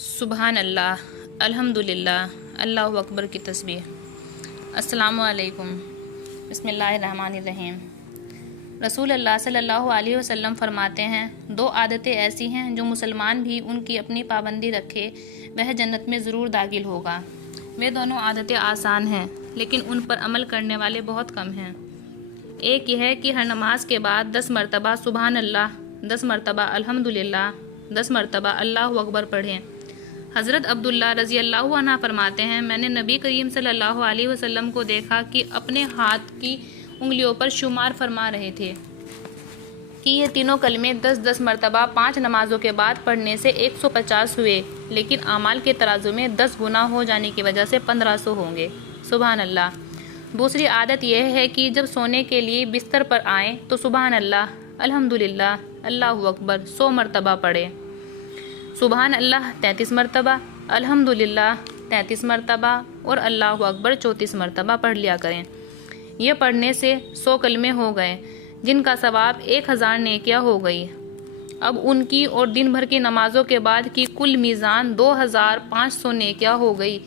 سبحان اللہ، الحمدللہ، اللہ اکبر کی تسبیح۔ السلام علیکم۔ بسم اللہ الرحمن الرحیم۔ رسول اللہ صلی اللہ علیہ وسلم فرماتے ہیں، دو عادتیں ایسی ہیں جو مسلمان بھی ان کی اپنی پابندی رکھے وہ جنت میں ضرور داخل ہوگا۔ وہ دونوں عادتیں آسان ہیں لیکن ان پر عمل کرنے والے بہت کم ہیں۔ ایک یہ ہے کہ ہر نماز کے بعد 10 مرتبہ سبحان اللہ، 10 مرتبہ الحمدللہ، 10 مرتبہ اللہ اکبر پڑھیں۔ حضرت عبداللہ رضی اللہ عنہ فرماتے ہیں، میں نے نبی کریم صلی اللہ علیہ وسلم کو دیکھا کہ اپنے ہاتھ کی انگلیوں پر شمار فرما رہے تھے کہ یہ تینوں کلمے 10 مرتبہ 5 نمازوں کے بعد پڑھنے سے 150 ہوئے، لیکن اعمال کے ترازو میں 10 گنا ہو جانے کی وجہ سے 1500 ہوں گے۔ سبحان اللہ۔ دوسری عادت یہ ہے کہ جب سونے کے لیے بستر پر آئیں تو سبحان اللہ، الحمدللہ، اللہ اکبر 100 مرتبہ پڑھیں۔ سبحان اللہ 33 مرتبہ، الحمدللہ 33 مرتبہ اور اللہ اکبر 34 مرتبہ پڑھ لیا کریں۔ یہ پڑھنے سے 100 کلمے ہو گئے جن کا ثواب 1000 نیکیاں ہو گئی۔ اب ان کی اور دن بھر کی نمازوں کے بعد کی کل میزان 2500 نیکیاں ہو گئی۔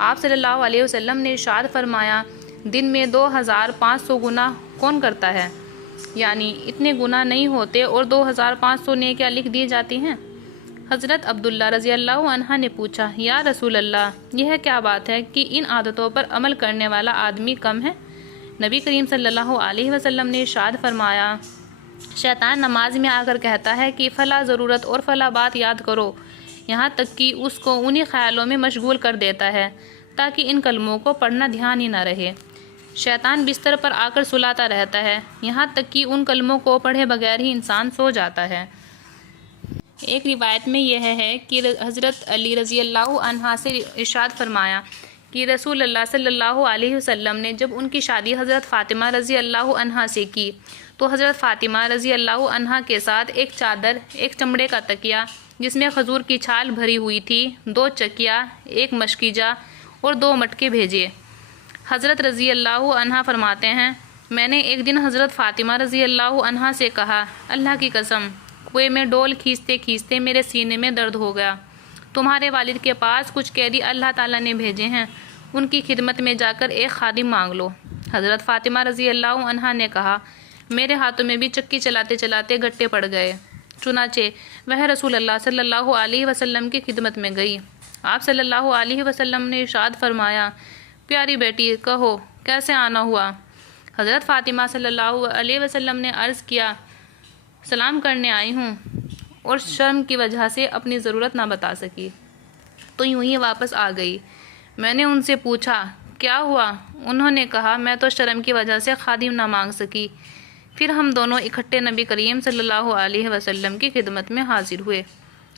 آپ صلی اللہ علیہ وسلم نے ارشاد فرمایا، دن میں 2500 گناہ کون کرتا ہے؟ یعنی اتنے گناہ نہیں ہوتے اور 2500 نیکیاں لکھ دی جاتی ہیں۔ حضرت عبداللہ رضی اللہ عنہ نے پوچھا، یا رسول اللہ، یہ کیا بات ہے کہ ان عادتوں پر عمل کرنے والا آدمی کم ہے؟ نبی کریم صلی اللہ علیہ وسلم نے ارشاد فرمایا، شیطان نماز میں آ کر کہتا ہے کہ فلاں ضرورت اور فلاں بات یاد کرو، یہاں تک کہ اس کو انہی خیالوں میں مشغول کر دیتا ہے تاکہ ان کلموں کو پڑھنا دھیان ہی نہ رہے۔ شیطان بستر پر آ کر سلاتا رہتا ہے یہاں تک کہ ان کلموں کو پڑھے بغیر ہی انسان سو جاتا ہے۔ ایک روایت میں یہ ہے کہ حضرت علی رضی اللہ عنہ سے ارشاد فرمایا کہ رسول اللہ صلی اللہ علیہ وسلم نے جب ان کی شادی حضرت فاطمہ رضی اللہ عنہ سے کی تو حضرت فاطمہ رضی اللہ عنہ کے ساتھ ایک چادر، ایک چمڑے کا تکیہ جس میں کھجور کی چھال بھری ہوئی تھی، 2 چکیا، 1 مشکیجہ اور 2 مٹکے بھیجے۔ حضرت رضی اللہ عنہ فرماتے ہیں، میں نے ایک دن حضرت فاطمہ رضی اللہ عنہ سے کہا، اللہ کی قسم، کنویں میں ڈول کھینچتے کھینچتے میرے سینے میں درد ہو گیا۔ تمہارے والد کے پاس کچھ قیدی اللہ تعالیٰ نے بھیجے ہیں، ان کی خدمت میں جا کر ایک خادم مانگ لو۔ حضرت فاطمہ رضی اللہ عنہ نے کہا، میرے ہاتھوں میں بھی چکی چلاتے چلاتے گھٹے پڑ گئے۔ چنانچہ وہ رسول اللہ صلی اللہ علیہ وسلم کی خدمت میں گئی۔ آپ صلی اللہ علیہ وسلم نے ارشاد فرمایا، پیاری بیٹی، کہو کیسے آنا ہوا؟ حضرت فاطمہ صلی اللہ علیہ وسلم نے عرض کیا، سلام کرنے آئی ہوں اور شرم کی وجہ سے اپنی ضرورت نہ بتا سکی تو یوں ہی واپس آ گئی۔ میں نے ان سے پوچھا، کیا ہوا؟ انہوں نے کہا، میں تو شرم کی وجہ سے خادم نہ مانگ سکی۔ پھر ہم دونوں اکٹھے نبی کریم صلی اللہ علیہ وسلم کی خدمت میں حاضر ہوئے۔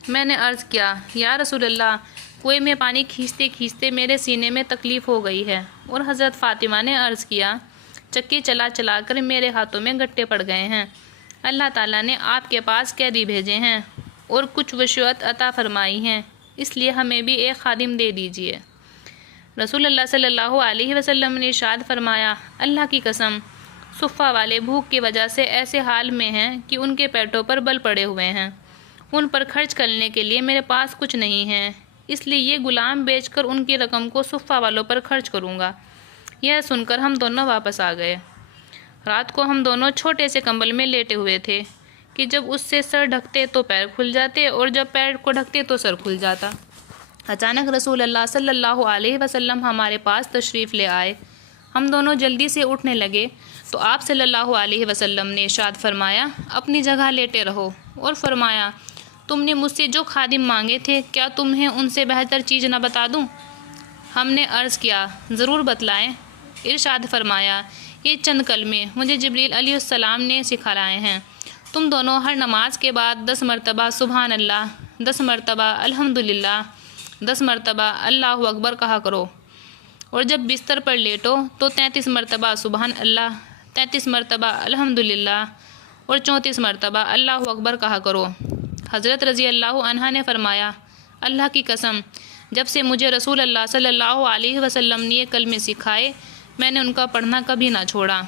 میں نے عرض کیا، یا رسول اللہ، کنویں میں پانی کھینچتے کھینچتے میرے سینے میں تکلیف ہو گئی ہے۔ اور حضرت فاطمہ نے عرض کیا، چکی چلا چلا کر میرے ہاتھوں میں گھٹے پڑ گئے ہیں۔ اللہ تعالیٰ نے آپ کے پاس قیدی بھیجے ہیں اور کچھ وسعت عطا فرمائی ہیں، اس لیے ہمیں بھی ایک خادم دے دیجیے۔ رسول اللہ صلی اللہ علیہ وسلم نے ارشاد فرمایا، اللہ کی قسم، صفہ والے بھوک کی وجہ سے ایسے حال میں ہیں کہ ان کے پیٹوں پر بل پڑے ہوئے ہیں، ان پر خرچ کرنے کے لیے میرے پاس کچھ نہیں ہے، اس لیے یہ غلام بیچ کر ان کی رقم کو صفہ والوں پر خرچ کروں گا۔ یہ سن کر ہم دونوں واپس آ گئے۔ رات کو ہم دونوں چھوٹے سے کمبل میں لیٹے ہوئے تھے کہ جب اس سے سر ڈھکتے تو پیر کھل جاتے اور جب پیر کو ڈھکتے تو سر کھل جاتا۔ اچانک رسول اللہ صلی اللہ علیہ وسلم ہمارے پاس تشریف لے آئے۔ ہم دونوں جلدی سے اٹھنے لگے تو آپ صلی اللہ علیہ وسلم نے ارشاد فرمایا، اپنی جگہ لیٹے رہو، اور فرمایا، تم نے مجھ سے جو خادم مانگے تھے کیا تمہیں ان سے بہتر چیز نہ بتا دوں؟ ہم نے عرض کیا، ضرور بتلائیں۔ ارشاد فرمایا، یہ چند کلمے مجھے جبریل علیہ السلام نے سکھلائے ہیں، تم دونوں ہر نماز کے بعد 10 مرتبہ سبحان اللہ، 10 مرتبہ الحمدللہ، 10 مرتبہ اللہ اکبر کہا کرو، اور جب بستر پر لیٹو تو 33 مرتبہ سبحان اللہ، 33 مرتبہ الحمدللہ اور 34 مرتبہ اللہ اکبر کہا کرو۔ حضرت رضی اللہ عنہ نے فرمایا، اللہ کی قسم، جب سے مجھے رسول اللہ صلی اللہ علیہ وسلم نے یہ کلمے سکھائے میں نے ان کا پڑھنا کبھی نہ چھوڑا۔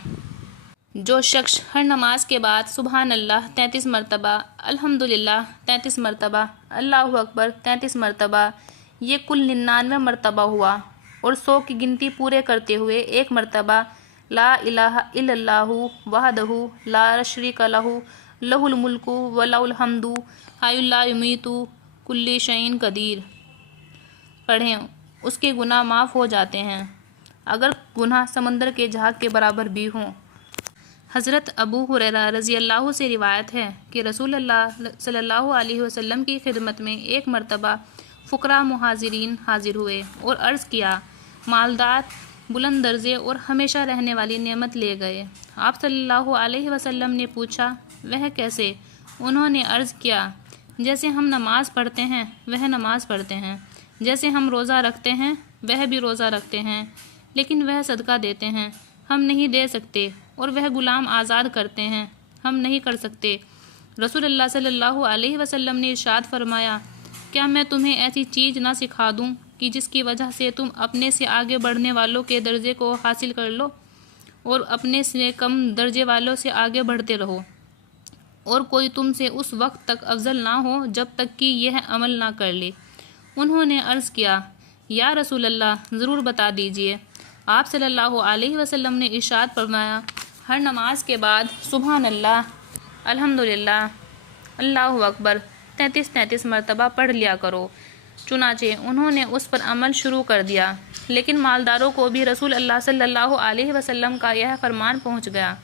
جو شخص ہر نماز کے بعد سبحان اللہ 33 مرتبہ، الحمدللہ 33 مرتبہ، اللہ اکبر 33 مرتبہ، یہ کل 99 مرتبہ ہوا، اور 100 کی گنتی پورے کرتے ہوئے ایک مرتبہ لا الہ الا اللہ وحدہ لا شریک لہ لہ الملک ولہ الحمد حی لا یمیت کل شیء قدیر پڑھیں، اس کے گناہ معاف ہو جاتے ہیں اگر گناہ سمندر کے جھاگ کے برابر بھی ہوں۔ حضرت ابو ہریرہ رضی اللہ سے روایت ہے کہ رسول اللہ صلی اللہ علیہ وسلم کی خدمت میں ایک مرتبہ فقراء مہاجرین حاضر ہوئے اور عرض کیا، مالدار بلند درجے اور ہمیشہ رہنے والی نعمت لے گئے۔ آپ صلی اللہ علیہ وسلم نے پوچھا، وہ کیسے؟ انہوں نے عرض کیا، جیسے ہم نماز پڑھتے ہیں وہ نماز پڑھتے ہیں، جیسے ہم روزہ رکھتے ہیں وہ بھی روزہ رکھتے ہیں، لیکن وہ صدقہ دیتے ہیں، ہم نہیں دے سکتے، اور وہ غلام آزاد کرتے ہیں، ہم نہیں کر سکتے۔ رسول اللہ صلی اللہ علیہ وسلم نے ارشاد فرمایا، کیا میں تمہیں ایسی چیز نہ سکھا دوں کہ جس کی وجہ سے تم اپنے سے آگے بڑھنے والوں کے درجے کو حاصل کر لو اور اپنے سے کم درجے والوں سے آگے بڑھتے رہو، اور کوئی تم سے اس وقت تک افضل نہ ہو جب تک کہ یہ عمل نہ کر لے۔ انہوں نے عرض کیا، یا رسول اللہ ضرور بتا دیجئے۔ آپ صلی اللہ علیہ وسلم نے ارشاد فرمایا، ہر نماز کے بعد سبحان اللہ، الحمدللہ، اللہ اکبر 33 مرتبہ پڑھ لیا کرو۔ چنانچہ انہوں نے اس پر عمل شروع کر دیا، لیکن مالداروں کو بھی رسول اللہ صلی اللہ علیہ وسلم کا یہ فرمان پہنچ گیا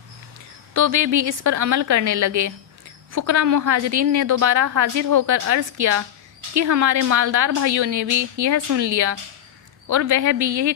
تو وہ بھی اس پر عمل کرنے لگے۔ فقراء مہاجرین نے دوبارہ حاضر ہو کر عرض کیا کہ ہمارے مالدار بھائیوں نے بھی یہ سن لیا اور وہ بھی یہی